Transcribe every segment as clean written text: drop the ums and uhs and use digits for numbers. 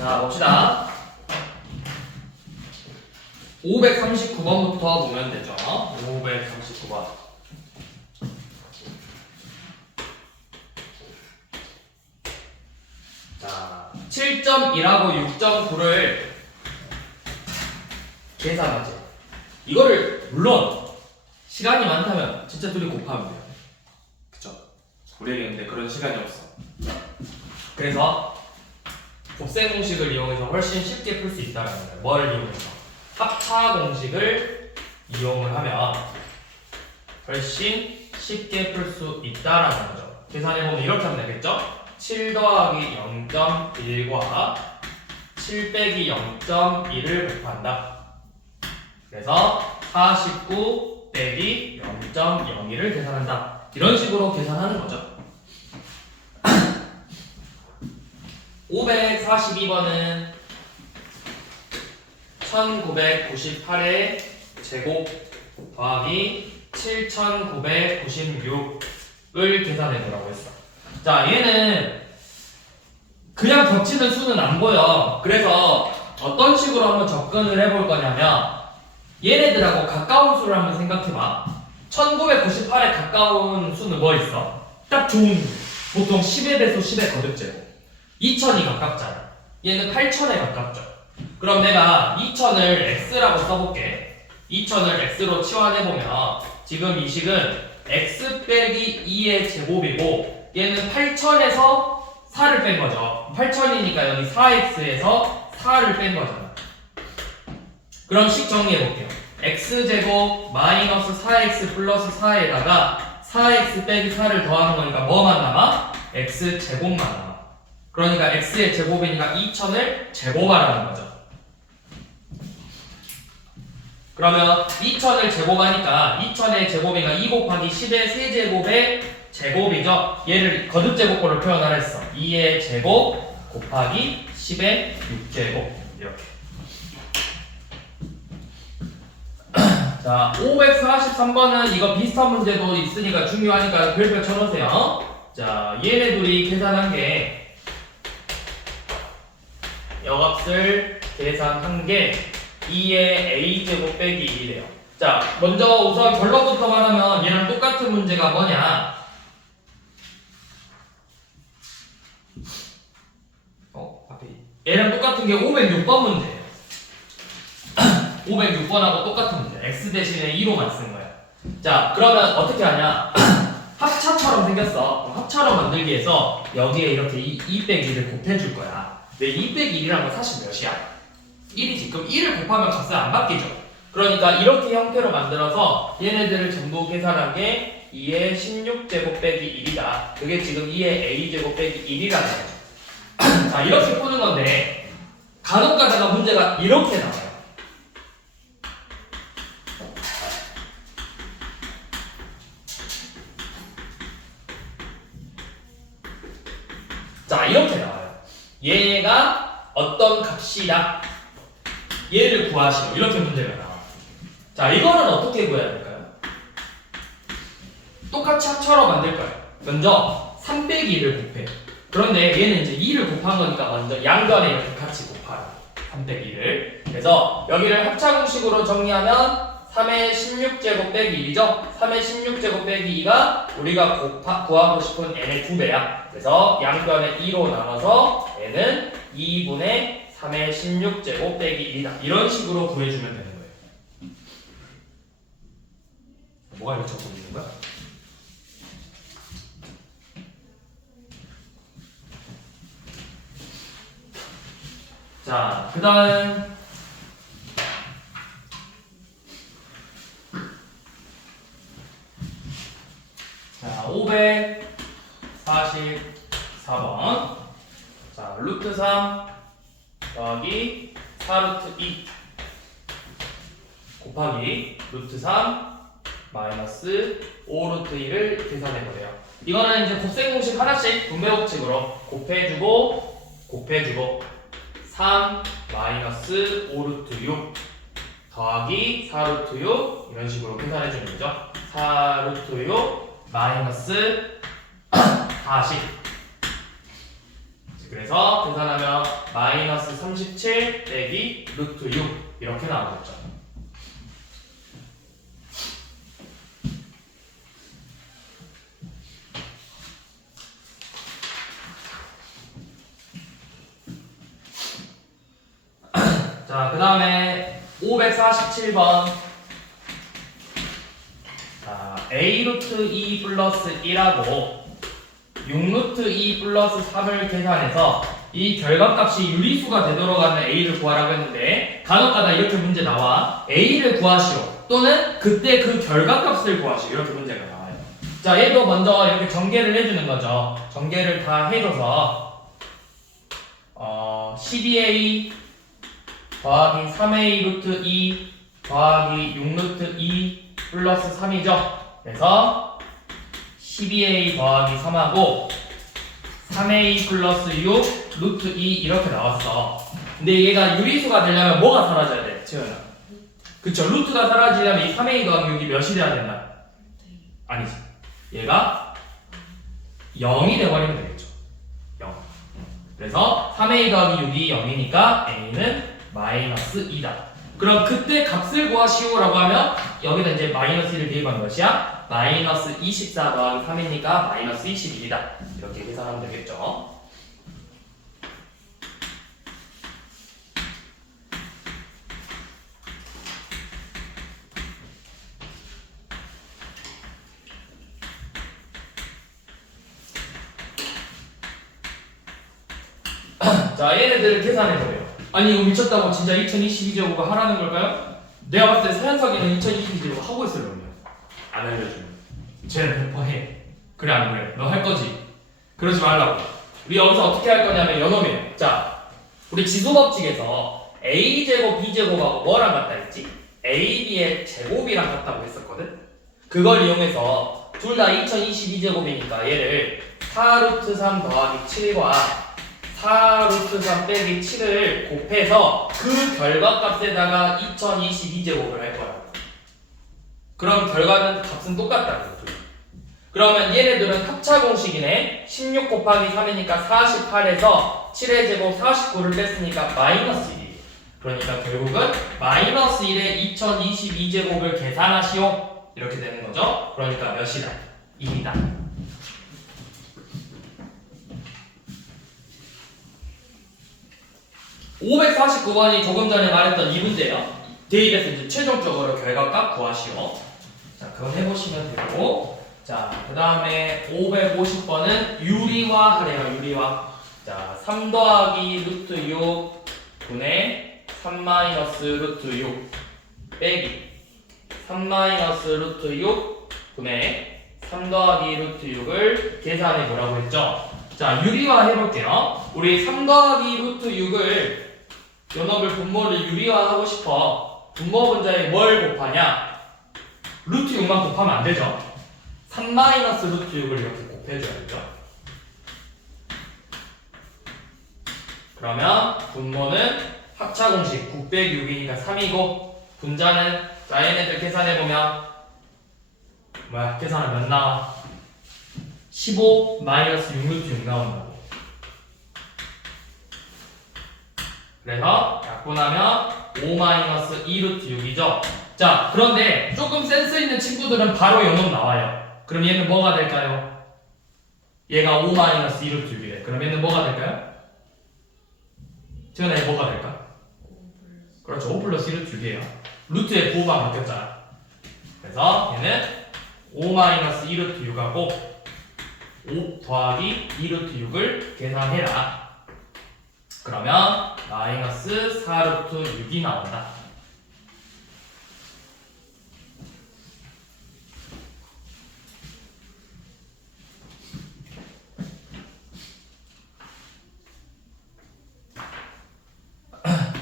자, 봅시다. 539번부터 보면 되죠. 539번. 자, 7.1하고 6.9를 계산하지. 이거를 물론 시간이 많다면 진짜 둘이 곱하면 돼요. 그쵸? 우리에게 근데 그런 시간이 없어. 그래서 곱셈 공식을 이용해서 훨씬 쉽게 풀 수 있다는 거예요. 뭐를 이용해서? 합차 공식을 이용을 하면 훨씬 쉽게 풀 수 있다라는 거죠. 계산해보면 이렇게 하면 되겠죠? 7 더하기 0.1과 7 빼기 0.1을 곱한다. 그래서 49 빼기 0.01을 계산한다. 이런 식으로 계산하는 거죠. 542번은 1998의 제곱 더하기 7996을 계산해 보라고 했어. 자, 얘는 그냥 겹치는 수는 안 보여. 그래서 어떤 식으로 한번 접근을 해볼 거냐면 얘네들하고 가까운 수를 한번 생각해봐. 1998에 가까운 수는 뭐 있어? 딱 좋은 수. 보통 10의 배수 10의 거듭제곱. 2000이 가깝잖아. 얘는 8000에 가깝죠. 그럼 내가 2000을 x라고 써볼게. 2000을 x로 치환해보면 지금 이 식은 x 빼기 2의 제곱이고 얘는 8000에서 4를 뺀 거죠. 8000이니까 여기 4x에서 4를 뺀 거잖아. 그럼 식 정리해볼게요. x제곱 마이너스 4x 플러스 4에다가 4x 빼기 4를 더하는 거니까 뭐만 남아? x제곱만 남아. 그러니까 x의 제곱이니까 2000을 제곱하라는 거죠. 그러면 2000을 제곱하니까 2000의 제곱이니까 2 곱하기 10의 세제곱의 제곱이죠. 얘를 거듭제곱꼴로 표현하라 했어. 2의 제곱 곱하기 10의 6제곱 이렇게. 자, 543번은 이거 비슷한 문제도 있으니까 중요하니까 별표 쳐놓으세요. 자, 얘네 둘이 계산한 게 여값을 계산한 게 2의 a제곱 빼기 1이래요. 자, 먼저 우선 결론부터 말하면 얘랑 똑같은 문제가 뭐냐? 앞에 얘랑 똑같은 게 506번 문제예요. 506번하고 똑같은 문제. x 대신에 2로만 쓴 거야. 자, 그러면 어떻게 하냐? 합차처럼 생겼어. 합차로 만들기 위해서 여기에 이렇게 2 빼기 1을 곱해줄 거야. 근데 2 빼기 1이란 건 사실 몇이야? 1이지. 그럼 1을 곱하면 값은 안 바뀌죠. 그러니까 이렇게 형태로 만들어서 얘네들을 전부 계산한 게 2의 16제곱 빼기 1이다. 그게 지금 2의 a제곱 빼기 1이라는 거죠. 자, 이렇게 푸는 건데 간혹 가다가 문제가 이렇게 나와요. 자, 이렇게 나와요. 얘가 어떤 값이다. 얘를 구하시오. 이렇게 문제가 나와. 자, 이거는 어떻게 구해야 될까요? 똑같이 합차로 만들 거예요. 먼저 3 빼기 1을 곱해. 그런데 얘는 이제 2를 곱한 거니까 먼저 양변에 이렇게 같이 곱하라. 3 빼기 1을. 그래서 여기를 합차 공식으로 정리하면 3의 16제곱 빼기 1이죠? 3의 16제곱 빼기 2가 우리가 구하고 싶은 n의 2배야. 그래서 양변에 2로 나눠서 n은 2분의 3의 16제곱 빼기 1이다. 이런 식으로 구해주면 되는 거예요. 뭐가 이렇게 적고 있는 거야? 자, 그 다음 자, 544번. 자, 루트 3 더하기 4루트 2 곱하기 루트 3 마이너스 5루트 2를 계산해보래요. 이거는 이제 곱셈 공식 하나씩 분배 법칙으로 곱해주고 3 마이너스 5루트 6 더하기 4루트 6 이런 식으로 계산해주는 거죠. 4루트 6 마이너스 40. 그래서 계산하면 마이너스 마이너스 37 빼기 루트 6 이렇게 나오겠죠. 자, 그 다음에 547번. 자, a 루트 2 플러스 1하고 6 루트 2 플러스 3을 계산해서 이 결과값이 유리수가 되도록 하는 a를 구하라고 했는데 간혹가다 이렇게 문제 나와. a를 구하시오 또는 그때 그 결과값을 구하시오 이렇게 문제가 나와요. 자, 얘도 먼저 이렇게 전개를 해주는 거죠. 전개를 다 해줘서 12a 더하기 3a 루트 2 더하기 6 루트 2 플러스 3이죠. 그래서 12a 더하기 3하고 3a 플러스 6 루트 2 이렇게 나왔어. 근데 얘가 유리수가 되려면 뭐가 사라져야 돼? 채연아. 그쵸, 루트가 사라지려면 이 3a 더하기 6이 몇이 돼야 된다? 아니지, 얘가 0이 돼버리면 되겠죠. 0. 그래서 3a 더하기 6이 0이니까 a는 마이너스 2다. 그럼 그때 값을 구하시오라고 하면 여기다 이제 마이너스 1을 대입한 것이야. 마이너스 24 더하기 3이니까 마이너스 21이다. 이렇게 계산하면 되겠죠. 자, 얘네들을 계산해보래요. 아니 이거 미쳤다고 진짜 2022제곱을 하라는 걸까요? 내가 봤을 때 서현석이는 2022제곱 하고 있을 놈이야. 안 알려주면 쟤는 100% 해. 그래 안 그래? 너 할 거지? 그러지 말라고. 우리 여기서 어떻게 할 거냐면 요놈이에요. 자, 우리 지수법칙에서 a제곱 b제곱하고 뭐랑 같다 했지? ab의 제곱이랑 같다고 했었거든? 그걸 이용해서 둘 다 2022제곱이니까 얘를 4루트 3 더하기 7과 4 루트 3 빼기 7을 곱해서 그 결과값에다가 2022제곱을 할 거야. 그럼 결과는 값은 똑같다는 거죠. 그러면 얘네들은 합차 공식이네. 16 곱하기 3이니까 48에서 7의 제곱 49를 뺐으니까 마이너스 1이에요. 그러니까 결국은 마이너스 1의 2022제곱을 계산하시오. 이렇게 되는 거죠. 그러니까 몇이다? 2이다. 549번이 조금 전에 말했던 이 문제예요. 대입해서 이제 최종적으로 결과값 구하시오. 자, 그건 해보시면 되고, 자, 그 다음에 550번은 유리화 하래요. 유리화. 자, 3 더하기 루트 6 분의 3 마이너스 루트 6 빼기 3 마이너스 루트 6 분의 3 더하기 루트 6을 계산해 보라고 했죠. 자, 유리화 해볼게요. 우리 3 더하기 루트 6을 요놈을 분모를 유리화하고 싶어. 분모 분자에 뭘 곱하냐? 루트 6만 곱하면 안 되죠. 3 마이너스 루트 6을 이렇게 곱해줘야죠. 그러면 분모는 합차 공식 9 빼기 6이니까 3이고 분자는 자 얘네들 계산해보면 뭐야? 계산하면 몇 나와? 15 마이너스 6 루트 6 나온다고. 그래서 약분하면 5 마이너스 2 루트 6이죠. 자, 그런데 조금 센스 있는 친구들은 바로 요놈 나와요. 그럼 얘는 뭐가 될까요? 얘가 5 마이너스 2 루트 6이래. 그럼 얘는 뭐가 될까요? 지원아 얘 뭐가 될까? 그렇죠. 5 플러스 2 루트 6이에요. 루트의 부호가 바뀌었잖아. 그래서 얘는 5 마이너스 2 루트 6하고 5 더하기 2 루트 6을 계산해라. 그러면 마이너스 4 루트 6이 나온다.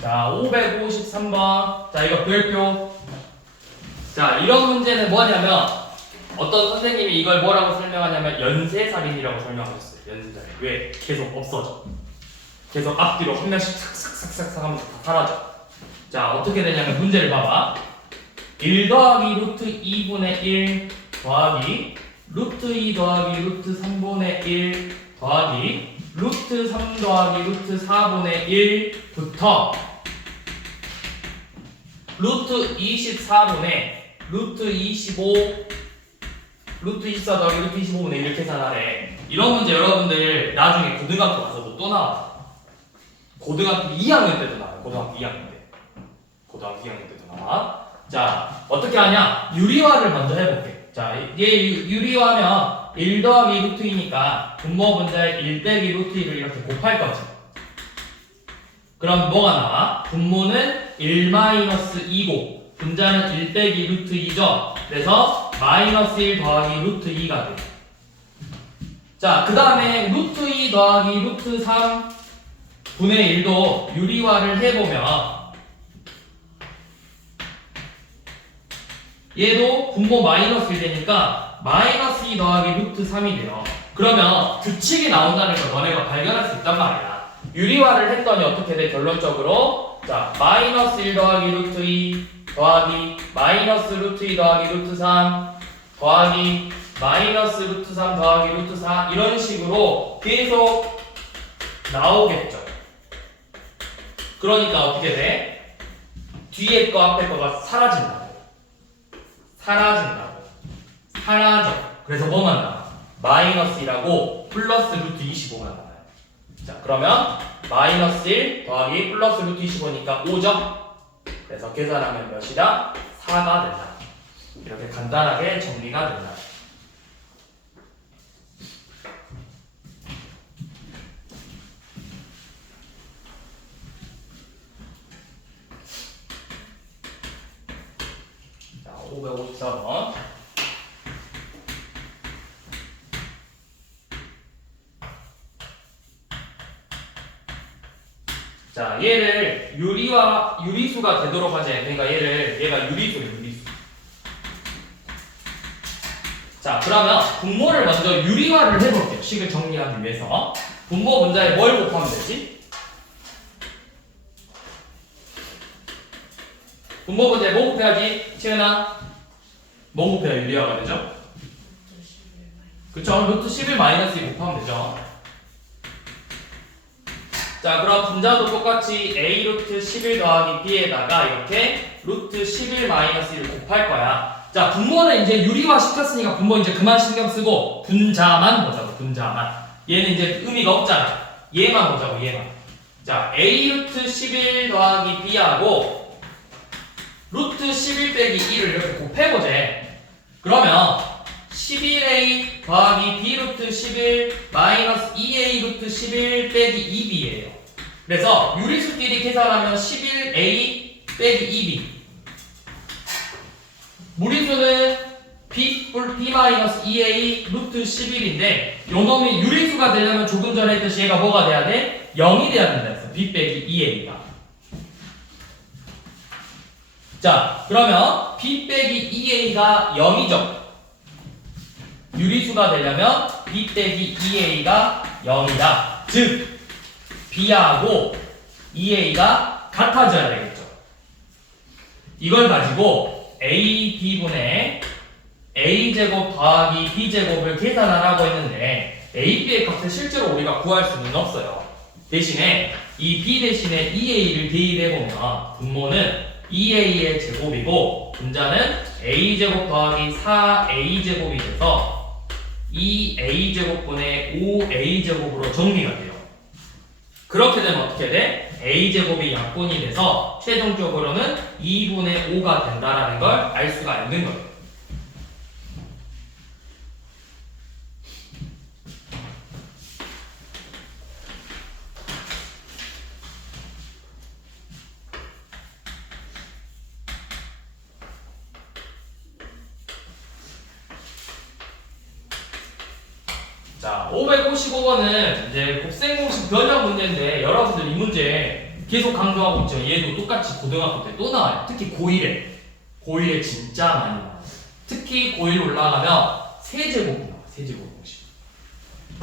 자, 553번. 자, 이거 별표. 자, 이런 문제는 뭐냐면 어떤 선생님이 이걸 뭐라고 설명하냐면 연쇄살인이라고 설명하셨어요. 연쇄살인. 왜? 계속 없어져. 계속 앞뒤로 한 명씩 삭삭삭삭 하면서 다 사라져. 자, 어떻게 되냐면 문제를 봐봐. 1 더하기 루트 2분의 1 더하기 루트 2 더하기 루트 3분의 1 더하기 루트 3 더하기 루트 4분의 1부터 루트 24분의 루트 25 루트 24 더하기 루트 25분의 1을 계산하래. 이런 문제 여러분들 나중에 고등학교 가서도 또 나와. 고등학교 2학년 때도 나와요. 고등학교 2학년 때도 나와. 자, 어떻게 하냐? 유리화를 먼저 해볼게. 자, 얘 유리화면 1 더하기 루트 2니까 분모 분자에 1 빼기 루트 2를 이렇게 곱할 거지. 그럼 뭐가 나와? 분모는 1 마이너스 2고 분자는 1 빼기 루트 2죠. 그래서 마이너스 1 더하기 루트 2가 돼. 자, 그 다음에 루트 2 더하기 루트 3 분의 1도 유리화를 해보면 얘도 분모 마이너스 1 되니까 마이너스 2 더하기 루트 3이 돼요. 그러면 규칙이 나온다는 걸 너네가 발견할 수 있단 말이야. 유리화를 했더니 어떻게 돼? 결론적으로 자, 마이너스 1 더하기 루트 2 더하기 마이너스 루트 2 더하기 루트 3 더하기 마이너스 루트 3 더하기 루트 4 이런 식으로 계속 나오겠죠. 그러니까 어떻게 돼? 뒤에 거 앞에 거가 사라진다고. 사라져. 그래서 뭐만 나와? 마이너스 1하고 플러스 루트 25가 나와요. 자, 그러면 마이너스 1 더하기 플러스 루트 25니까 5죠? 그래서 계산하면 몇이다? 4가 된다. 이렇게 간단하게 정리가 된다. 자, 554번. 자, 얘를 유리수가 되도록 하자. 그러니까 얘가 유리수. 자, 그러면 분모를 먼저 유리화를 해볼게요. 식을 정리하기 위해서. 분모 분자에 뭘 곱하면 되지? 분모 분자에 뭐 곱해야지? 채은아? 뭐 곱해야 유리화가 되죠? 그쵸? 루트 11 마이너스 2 곱하면 되죠. 자, 그럼 분자도 똑같이 a 루트 11 더하기 b에다가 이렇게 루트 11 마이너스 1을 곱할 거야. 자, 분모는 이제 유리화 시켰으니까 분모 이제 그만 신경 쓰고 분자만 보자고. 분자만. 얘는 이제 의미가 없잖아. 얘만 보자고. 얘만. 자, a 루트 11 더하기 b하고 루트 11 빼기 1을 이렇게 곱해보재. 그러면 11a 더하기 b 루트 11 마이너스 2a 루트 11 빼기 2b예요. 그래서 유리수끼리 계산하면 11a 빼기 2b. 무리수는 b 마이너스 2a 루트 11인데 요 놈이 유리수가 되려면 조금 전에 했듯이 얘가 뭐가 돼야 돼? 0이 돼야 된다 했어. b 빼기 2a가. 자, 그러면 b 빼기 2a가 0이죠. 유리수가 되려면 b 빼기 2a가 0이다. 즉 b하고 2a가 같아져야 되겠죠. 이걸 가지고 a b분의 a제곱 더하기 b제곱을 계산하라고 했는데 a, b의 값을 실제로 우리가 구할 수는 없어요. 대신에 이 b 대신에 2a를 대입해보면 분모는 2a의 제곱이고 분자는 a제곱 더하기 4a제곱이 돼서 2a제곱분의 5a제곱으로 정리가 돼요. 그렇게 되면 어떻게 돼? a제곱이 약분이 돼서 최종적으로는 2분의 5가 된다는 걸 알 수가 있는 거예요. 자, 555번은 이제 곱셈공식 변형 문제인데 여러분들 이 문제 계속 강조하고 있죠. 얘도 똑같이 고등학교 때 또 나와요. 특히 고1에 진짜 많이 나와요. 특히 고1 올라가면 세제곱이 나와요. 세제곱 공식.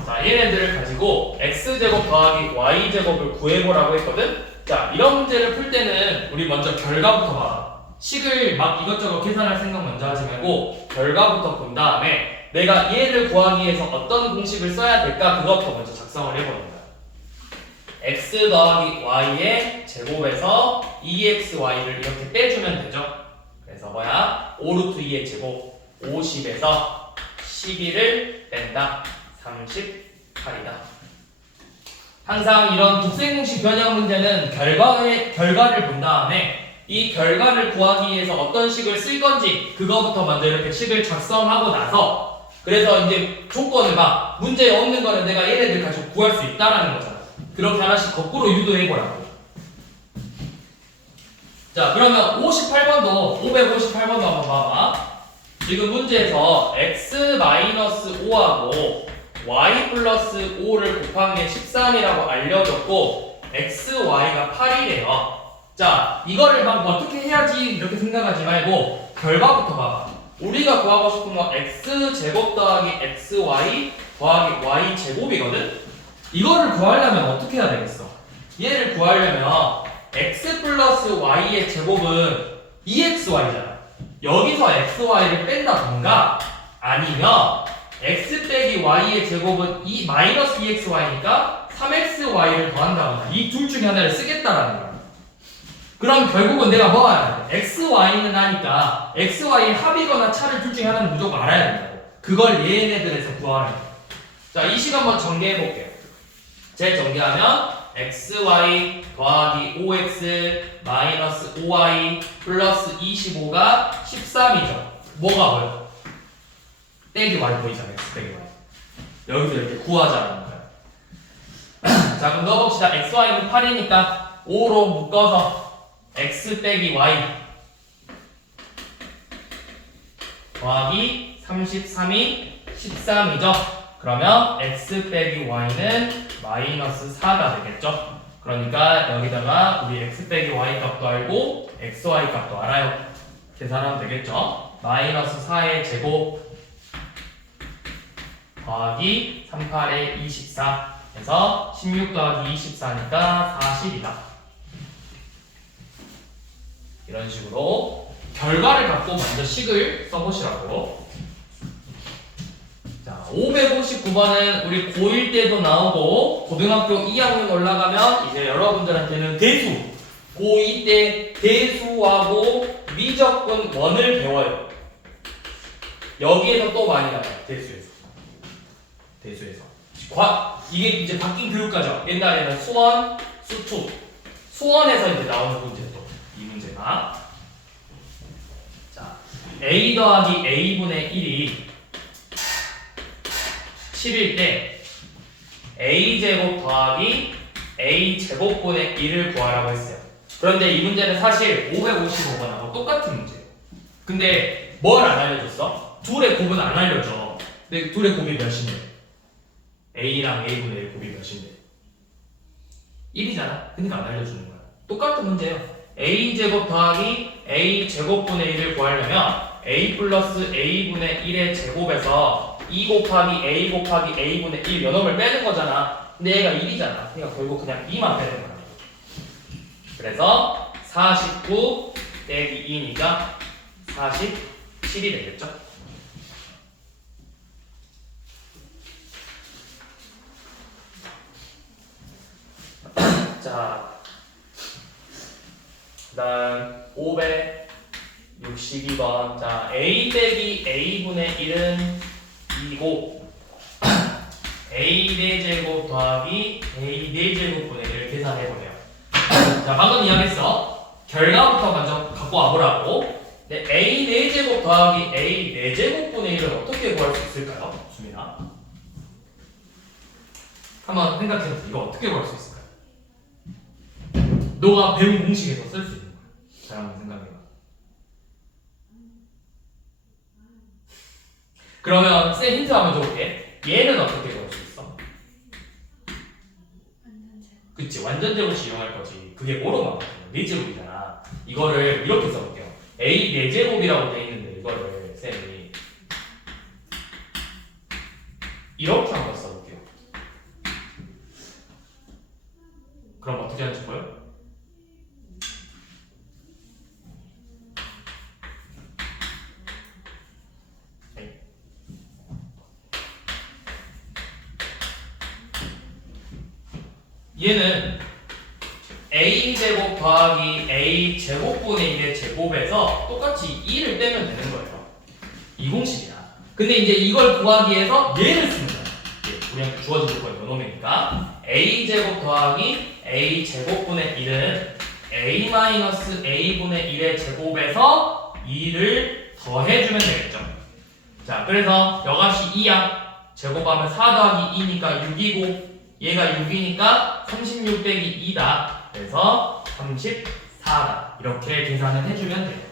자, 얘네들을 가지고 x제곱 더하기 y제곱을 구해보라고 했거든. 자, 이런 문제를 풀 때는 우리 먼저 결과부터 봐. 식을 막 이것저것 계산할 생각 먼저 하지 말고 결과부터 본 다음에 내가 얘를 구하기 위해서 어떤 공식을 써야 될까 그것부터 먼저 작성을 해보는 거야. x 더하기 y의 제곱에서 2xy를 이렇게 빼주면 되죠. 그래서 뭐야? 5루트 2의 제곱 50에서 12를 뺀다. 38이다. 항상 이런 곱셈공식 변형 문제는 결과를 본 다음에 이 결과를 구하기 위해서 어떤 식을 쓸 건지 그거부터 먼저 이렇게 식을 작성하고 나서 그래서 이제 조건을 막 문제에 없는 거는 내가 얘네들 가지고 구할 수 있다라는 거잖아. 그렇게 하나씩 거꾸로 유도해보라고. 자, 그러면 58번도 558번도 한번 봐봐. 지금 문제에서 x-5하고 y 플러스 5를 곱한 게 13이라고 알려줬고 xy가 8이래요. 자, 이거를 막 어떻게 해야지 이렇게 생각하지 말고 결과부터 봐봐. 우리가 구하고 싶은 건 x제곱 더하기 xy 더하기 y제곱이거든? 이거를 구하려면 어떻게 해야 되겠어? 얘를 구하려면 x 플러스 y의 제곱은 2xy잖아. 여기서 xy를 뺀다던가 아니면 x 빼기 y의 제곱은 마이너스 2xy니까 3xy를 더한다거나 이 둘 중에 하나를 쓰겠다라는 거야. 그럼 결국은 내가 뭐 알아야 돼? xy는 아니까 xy의 합이거나 차를 둘 중에 하나는 무조건 알아야 된다고. 그걸 얘네들에서 구하는 거야. 자, 이 식 한번 정리해 볼게요. 제 정리하면 xy 더하기 5x 마이너스 5y 플러스 25가 13이죠. 뭐가 보여? 빼기 y 보이잖아. x 빼기 y. 여기서 이렇게 구하자는 거야. 자, 그럼 넣어봅시다. xy는 8이니까 5로 묶어서 x 빼기 y 더하기 33이 13이죠. 그러면 x 빼기 y는 마이너스 4가 되겠죠. 그러니까 여기다가 우리 x 빼기 y 값도 알고 xy 값도 알아요. 계산하면 되겠죠. 마이너스 4의 제곱 더하기 38의 24 해서 16 더하기 24니까 40이다. 이런 식으로 결과를 갖고 먼저 식을 써보시라고. 자, 559번은 우리 고1 때도 나오고 고등학교 2학년 올라가면 이제 여러분들한테는 대수 고2 때 대수하고 미적분 1을 배워요. 여기에서 또 많이 나와요. 대수에서 이게 이제 바뀐 교육과정. 옛날에는 수원, 수투 수원에서 이제 나오는 문제 또 이 문제가 자 a 더하기 a분의 1이 7일 때 a제곱 더하기 a제곱분의 1을 구하라고 했어요. 그런데 이 문제는 사실 555번하고 똑같은 문제예요. 근데 뭘 안 알려줬어? 둘의 곱은 안 알려줘. 근데 둘의 곱이 몇인데? a랑 a분의 1 곱이 몇인데? 1이잖아. 그러니까 안 알려주는 거야. 똑같은 문제예요. a제곱 더하기 a제곱분의 1을 구하려면 a 플러스 a분의 1의 제곱에서 2 곱하기 a 곱하기 a분의 1 요놈을 빼는 거잖아. 근데 얘가 1이잖아. 그러니까 결국 그냥 2만 빼는 거야. 그래서 49 빼기 2니까 47이 되겠죠. 자, 그 다음 562번. 자, a 빼기 a분의 1은 2고 a 4제곱 더하기 a 4제곱분의 1을 계산해보네요. 자, 방금 이야기했어. 결과부터 먼저 갖고 와보라고. 근데 a 4제곱 더하기 a 4제곱분의 1을 어떻게 구할 수 있을까요? 수민아 한번 생각해보세요. 이거 어떻게 구할 수 있을까요? 너가 배운 공식에서 쓸 수 있는 거야. 잘 한번 생각해봐. 그러면 쌤 힌트 한번 줘볼게. 얘는 어떻게 구할 수 있어? 그치, 완전 제곱식 이용할 거지. 그게 뭐로 나왔거든? 4제곱이잖아. 이거를 이렇게 써볼게요. a 4제곱이라고 돼 있는데 이거를 쌤이 이렇게 한번 써볼게요. 그럼 어떻게 하는지 보여? 얘는 a제곱 더하기 a제곱분의 1의 제곱에서 똑같이 2를 빼면 되는 거예요. 이 공식이야. 근데 이제 이걸 구하기 위해서 얘를 쓰는 거야. 우리한테 주어진 조건이 요놈이니까 a제곱 더하기 a제곱분의 1은 a-a분의 1의 제곱에서 2를 더해주면 되겠죠. 자, 그래서 여값이 2야. 제곱하면 4 더하기 2니까 6이고 얘가 6이니까 36 빼기 2다. 그래서 34다. 이렇게 계산을 해주면 돼요.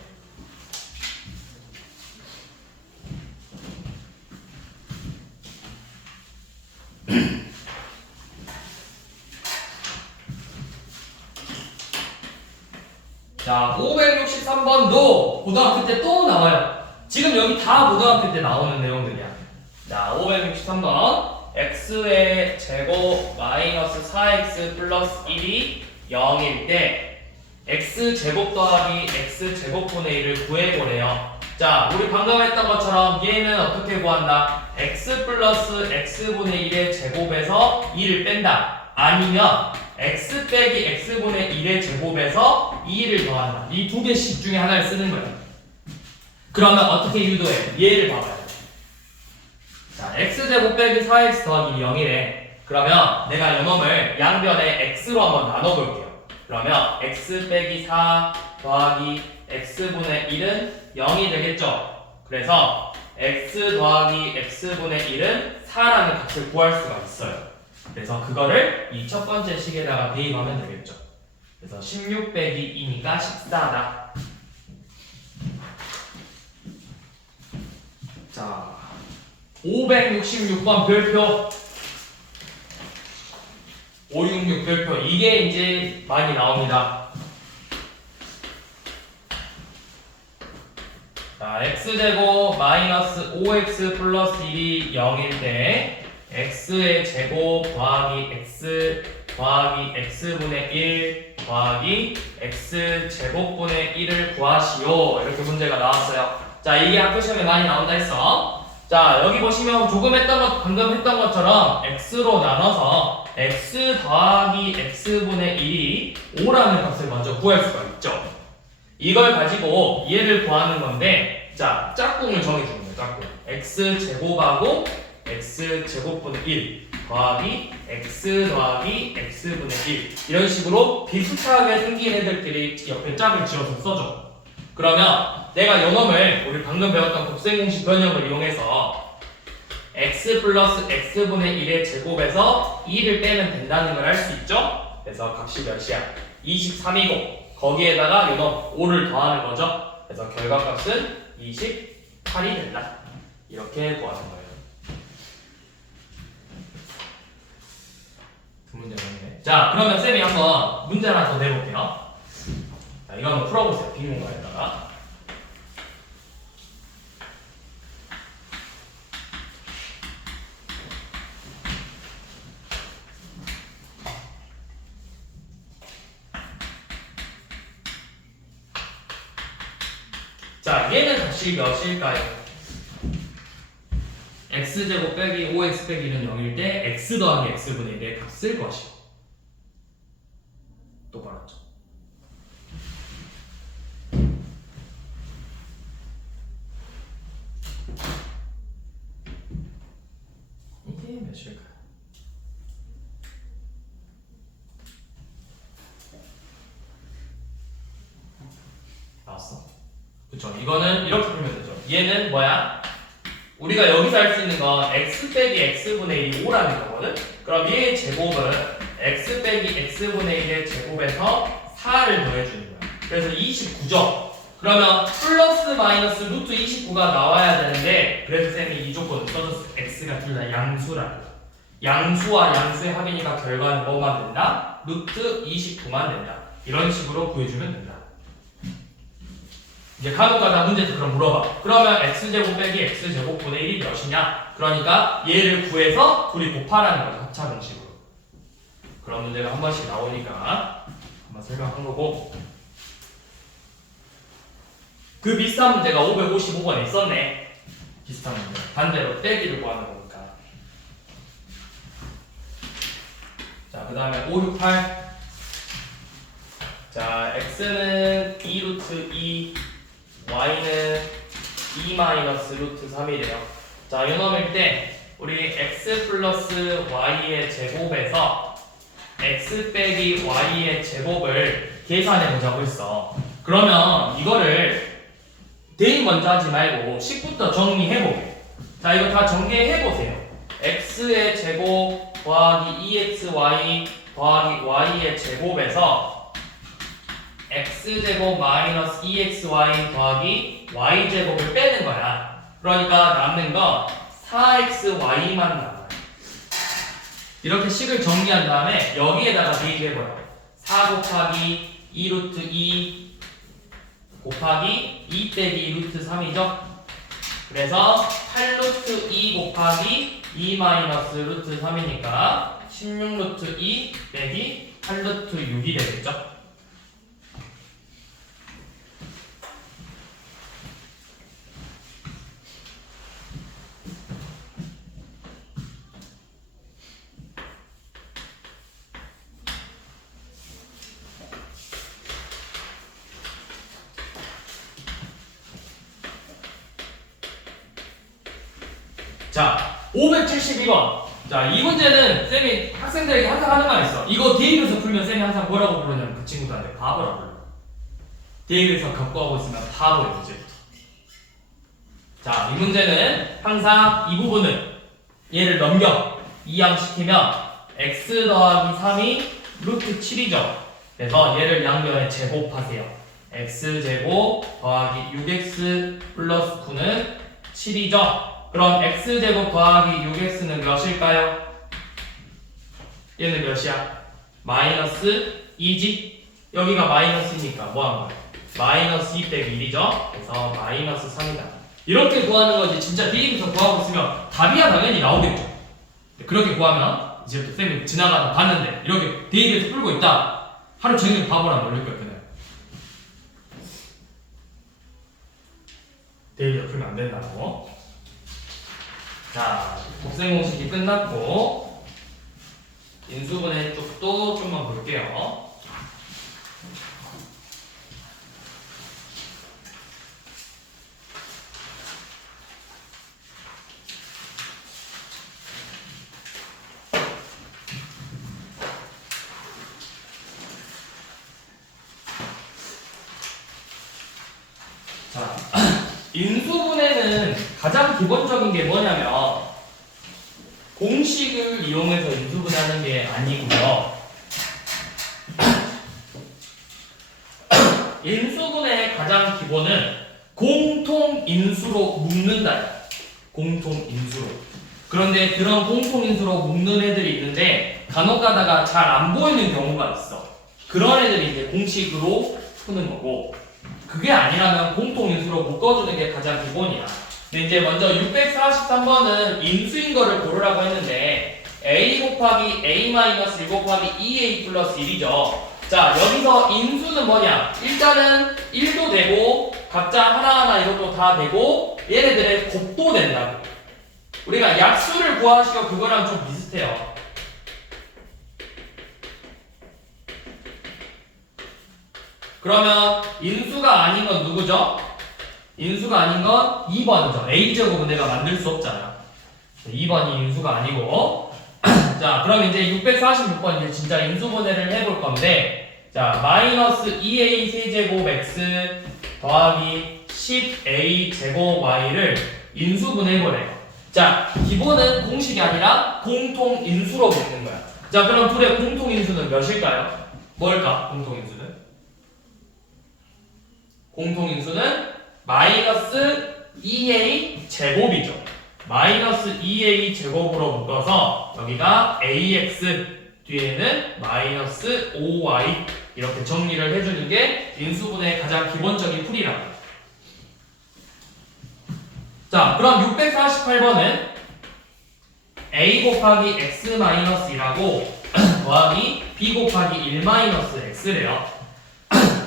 자, 563번도 고등학교 때 또 나와요. 지금 여기 다 고등학교 때 나오는 내용들이야. 자, 563번 x의 제곱 마이너스 4x 플러스 1이 0일 때 x제곱 더하기 x제곱분의 1을 구해보래요. 자, 우리 방금 했던 것처럼 얘는 어떻게 구한다? x 플러스 x분의 1의 제곱에서 2를 뺀다. 아니면 x 빼기 x분의 1의 제곱에서 2를 더한다. 이 두 개씩 중에 하나를 쓰는 거예요. 그러면 어떻게 유도해? 얘를 봐봐요. 자, x제곱 빼기 4x 더하기 0이래. 그러면 내가 요놈을 양변에 x로 한번 나눠볼게요. 그러면 x 빼기 4 더하기 x분의 1은 0이 되겠죠. 그래서 x 더하기 x분의 1은 4라는 값을 구할 수가 있어요. 그래서 그거를 이 첫 번째 식에다가 대입하면 되겠죠. 그래서 16 빼기 2니까 14다. 자, 566번 별표 566 별표 이게 이제 많이 나옵니다. 자, x제곱 마이너스 5x 플러스 1이 0일 때 x의 제곱 더하기 x 더하기 x분의 1 더하기 x제곱분의 1을 구하시오. 이렇게 문제가 나왔어요. 자, 이게 학교 시험에 많이 나온다 했어. 자, 여기 보시면 조금 했던 것, 방금 했던 것처럼 x로 나눠서 x 더하기 x분의 1이 5라는 값을 먼저 구할 수가 있죠. 이걸 가지고 얘를 구하는 건데, 자, 짝꿍을 정해주는 거예요. 짝꿍. x제곱하고 x제곱분의 1 더하기 x 더하기 x분의 1 이런 식으로 비슷하게 생긴 애들끼리 옆에 짝을 지어서 써줘. 그러면 내가 요놈을 우리 방금 배웠던 곱셈공식 변형을 이용해서 x 플러스 x분의 1의 제곱에서 2를 빼면 된다는 걸 알 수 있죠? 그래서 값이 몇이야? 23이고 거기에다가 요놈 5를 더하는 거죠? 그래서 결과값은 28이 된다. 이렇게 구하는 거예요. 그 문제는 자, 그러면 쌤이 한번 문제 하나 더 내볼게요. 자, 이거 한번 풀어보세요. 빈 공간에다가. 자, 얘는 값이 몇일까요? x제곱 빼기 5x 빼기 1은 0일 때 x 더하기 x분의 1의 값을 구하시오. 똑바로 하죠. 이게 몇일까요? 나왔어. 그쵸? 이거는 이렇게 풀면 되죠. 얘는 뭐야? 우리가 여기서 할 수 있는 건 x 빼기 x분의 1이 5라는 거거든? 그럼 얘의 제곱은 x 빼기 x분의 1의 제곱에서 4를 더해주는 거야. 그래서 29죠? 그러면 플러스 마이너스 루트 29가 나와야 되는데 그래서 쌤이 이 조건을 써줬어. x가 둘 다 양수라고. 양수와 양수의 합이니까 결과는 뭐만 된다? 루트 29만 된다. 이런 식으로 구해주면 된다. 이제 간혹가다 문제도 그럼 물어봐. 그러면 x제곱 빼기 x제곱분의 1이 몇이냐? 그러니까 얘를 구해서 둘이 곱하라는 거죠. 합차 공식으로. 그런 문제가 한 번씩 나오니까 한번 설명한 거고. 그 비슷한 문제가 555번에 있었네. 비슷한 문제. 반대로 빼기를 구하는 거니까. 자, 그 다음에 568. 자, x는 2 루트 2, y는 2 마이너스 루트 3이래요. 자, 요놈일 때 우리 x 플러스 y의 제곱에서 x 빼기 y의 제곱을 계산해 보자고 했어. 그러면 이거를 대입 먼저 하지 말고 식부터 정리해 보게. 자, 이거 다 정리해 보세요. x의 제곱 더하기 2xy 더하기 y의 제곱에서 x제곱 마이너스 2xy 더하기 y제곱을 빼는 거야. 그러니까 남는 거 4xy만 남아요. 이렇게 식을 정리한 다음에 여기에다가 대입해봐요. 4 곱하기 2 루트 2 곱하기 2 빼기 2 루트 3이죠. 그래서 8 루트 2 곱하기 2 마이너스 루트 3이니까 16 루트 2 빼기 8 루트 6이 되겠죠. 자, 572번. 자, 이 문제는 쌤이 학생들에게 항상 하는 말 있어. 이거 대입에서 풀면 쌤이 항상 뭐라고 부르냐면 그 친구들한테 바보라고 불러. 대입에서 갖고 있으면 바보의 문제부터. 자, 이 문제는 항상 이 부분을 얘를 넘겨 이항시키면 x 더하기 3이 루트 7이죠. 그래서 얘를 양변에 제곱하세요. x제곱 더하기 6x 플러스 9는 7이죠. 그럼 x제곱 더하기 6x는 몇일까요? 얘는 몇이야? 마이너스 2지? 여기가 마이너스니까 뭐 한 거야? 마이너스 2 빼기 1이죠? 그래서 마이너스 3이다. 이렇게 구하는 거지. 진짜 대입에서 구하고 있으면 답이야 당연히 나오겠죠. 그렇게 구하면 이제부터 쌤이 지나가다 봤는데 이렇게 대입에서 풀고 있다. 하루 종일 바보랑 놀릴 거야 그냥. 대입에서 풀면 안 된다고. 자, 곱셈 공식이 끝났고 인수분해 쪽도 좀만 볼게요. 자, 인수분해는 가장 기본적인 게 뭐냐면 공식을 이용해서 인수분해하는 게 아니고요. 인수분해의 가장 기본은 공통인수로 묶는다. 공통인수로. 그런데 그런 공통인수로 묶는 애들이 있는데 간혹 가다가 잘 안 보이는 경우가 있어. 그런 애들이 이제 공식으로 푸는 거고, 그게 아니라면 공통인수로 묶어주는 게 가장 기본이야. 근데 이제 먼저 643번은 인수인 거를 고르라고 했는데 a 곱하기 a-1 곱하기 2a 플러스 1이죠. 자, 여기서 인수는 뭐냐? 일단은 1도 되고 각자 하나하나 이것도 다 되고 얘네들의 곱도 된다고. 우리가 약수를 구하시고 그거랑 좀 비슷해요. 그러면 인수가 아닌 건 누구죠? 인수가 아닌 건 2번이죠. a제곱은 내가 만들 수 없잖아. 2번이 인수가 아니고. 자, 그럼 이제 646번 이제 진짜 인수분해를 해볼 건데, 자, 마이너스 2a 세제곱 x 더하기 10a 제곱 y를 인수분해해보래요. 자, 기본은 공식이 아니라 공통인수로 묶는 거야. 자, 그럼 둘의 공통인수는 몇일까요? 뭘까? 공통인수는 마이너스 2a 제곱이죠. 마이너스 2a 제곱으로 묶어서 여기가 ax 뒤에는 마이너스 5y 이렇게 정리를 해주는 게 인수분해의 가장 기본적인 풀이라고. 자, 그럼 648번은 a 곱하기 x 마이너스 1하고 더하기 b 곱하기 1 마이너스 x래요.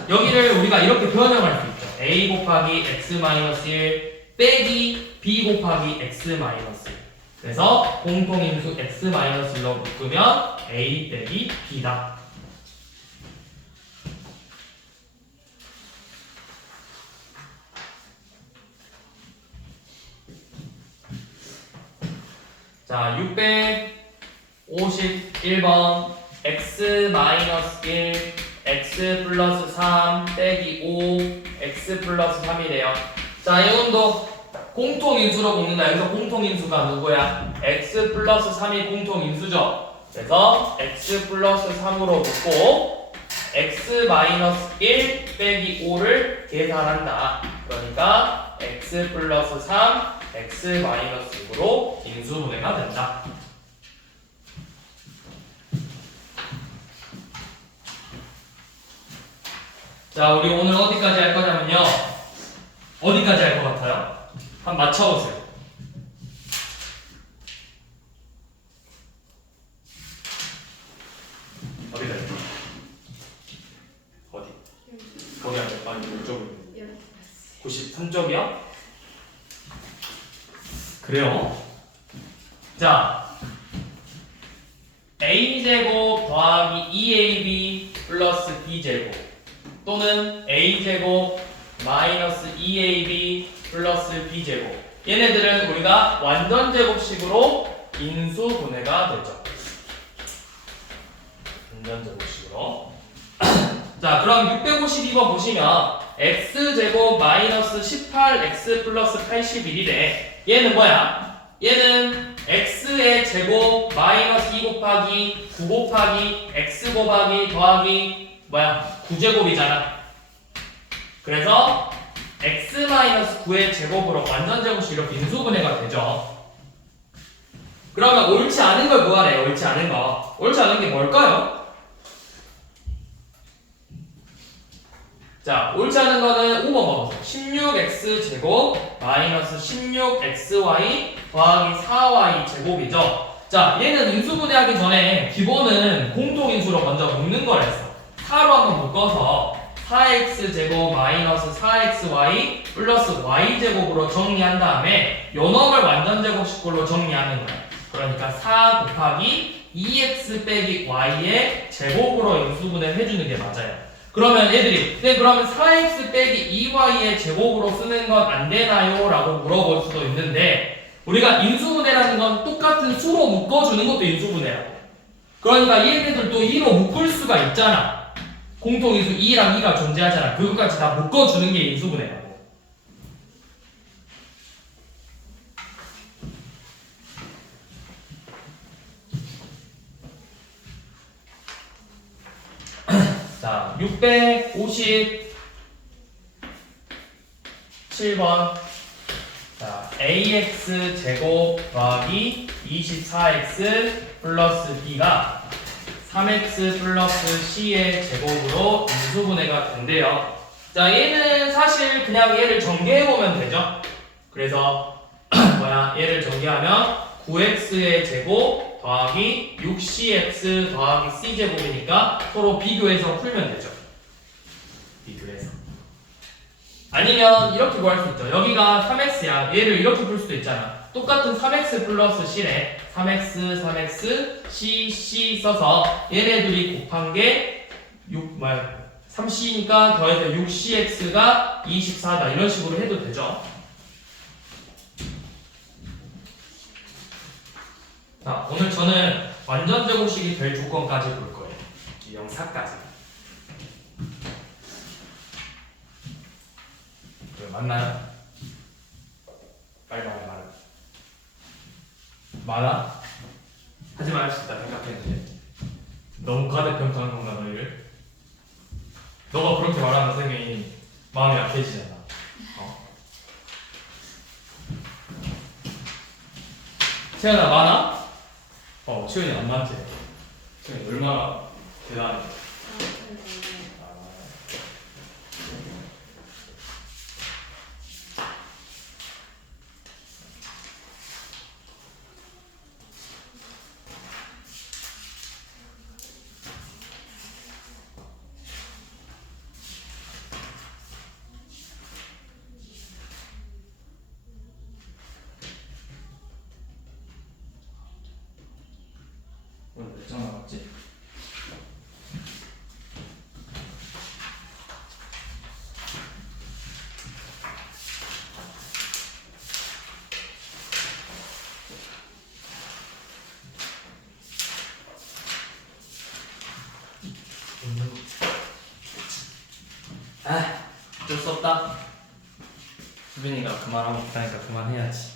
여기를 우리가 이렇게 변형할 수 있죠. a 곱하기 x 마이너스 1 빼기 b 곱하기 x 마이너스 1. 그래서 공통인수 x 마이너스 1로 묶으면 a 빼기 b다. 자, 651번 x-1 x 플러스 3 빼기 5 x 플러스 3이래요. 자, 이건도 공통인수로 묶는다. 여기서 공통인수가 누구야? x 플러스 3이 공통인수죠. 그래서 x 플러스 3으로 묶고 x-1 빼기 5를 계산한다. 그러니까 x 플러스 3 x-6으로 인수분해가 된다. 자, 우리 오늘 어디까지 할 거냐면요. 어디까지 할 것 같아요? 한번 맞춰보세요. 어디다 할까? 어디? 거기 안 돼. 아니, 이쪽. 93쪽이요? 그래요? 자, a제곱 더하기 2ab 플러스 b제곱 또는 a제곱 마이너스 2ab 플러스 b제곱, 얘네들은 우리가 완전제곱식으로 인수분해가 되죠. 완전제곱식으로. 자, 그럼 652번 보시면 x제곱 마이너스 18x 플러스 81이래. 얘는 뭐야? 얘는 x의 제곱 마이너스 2 곱하기 9 곱하기 x 곱하기 더하기 뭐야? 9제곱이잖아. 그래서 x-9의 제곱으로 완전제곱식 이렇게 인수분해가 되죠. 그러면 옳지 않은 걸 구하래요. 옳지 않은 거. 옳지 않은 게 뭘까요? 자, 옳지 않은 거는 5번 먹었어요. 16x 제곱 마이너스 16xy 더하기 4y 제곱이죠. 자, 얘는 인수분해하기 전에 기본은 공통인수로 먼저 묶는 걸 했어. 4로 한번 묶어서 4x 제곱 마이너스 4xy 플러스 y 제곱으로 정리한 다음에 요 놈을 완전제곱식으로 정리하는 거야. 그러니까 4 곱하기 2x 빼기 y의 제곱으로 인수분해를 해주는 게 맞아요. 그러면 애들이 그러면 4x 빼기 2y의 제곱으로 쓰는 건 안 되나요? 라고 물어볼 수도 있는데, 우리가 인수분해라는 건 똑같은 수로 묶어주는 것도 인수분해라고. 그러니까 얘네들도 2로 묶을 수가 있잖아. 공통인수 2랑 2가 존재하잖아. 그것까지 다 묶어주는 게 인수분해라고. 자, 657번. 자, ax 제곱 더하기 24x 플러스 b가 3x 플러스 c의 제곱으로 인수분해가 된대요. 자, 얘는 사실 그냥 얘를 전개해보면 되죠. 그래서 얘를 전개하면 9x의 제곱 더하기 6cx 더하기 c제곱이니까 서로 비교해서 풀면 되죠. 비교해서. 아니면 이렇게 구할 수 있죠. 여기가 3x야. 얘를 이렇게 풀 수도 있잖아. 똑같은 3x 플러스 c래. 3x, 3x, c 써서 얘네들이 곱한 게 3c니까 더해서 6cx가 24다. 이런 식으로 해도 되죠. 자, 오늘 저는 완전제곱식이 될 조건까지 볼 거예요. 이 영사까지. 맞나요? 빨리 말해. 많아? 하지 말할 수 있다 생각했는데 너무 과대평가한 건가 너희를? 너가 그렇게 말하는 선생님이 마음이 약해지잖아. 채연아 많아? 채연이 안 많지? 채연이 얼마나 대단해. 오늘 몇 장 남았지? 아, 어쩔 수 없다. 수빈이가 그만하고 싶다니까 그만해야지.